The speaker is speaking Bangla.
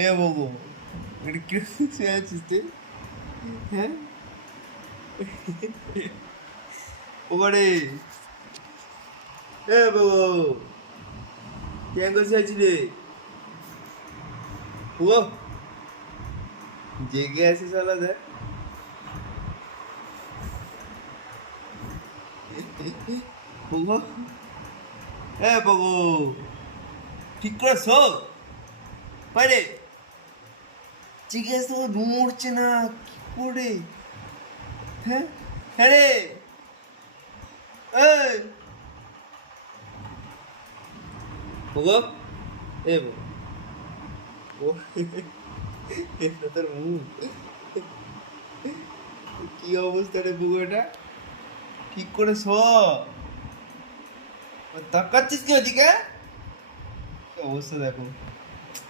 এ বাবু, এটা কি শুয়ে আছিস তুই? হ্যাঁ, ওরে এ বাবু, কেন শুয়ে আছিস রে? ও জেগে আছিস আলা দেখ। বাবু, এ বাবু, ঠিক করে শো পারে। জিজ্ঞেস তো ঘুম উঠছে না কি করে? হ্যাঁ, হ্যাঁ রে, এই বাবু, এ বাবু, ও এটা তোর মুখ, কি অবস্থা রে বুবু এটা? ঠিক করে শো, তাকাচ্ছিস কি ওদিকে? কি অবস্থা দেখো।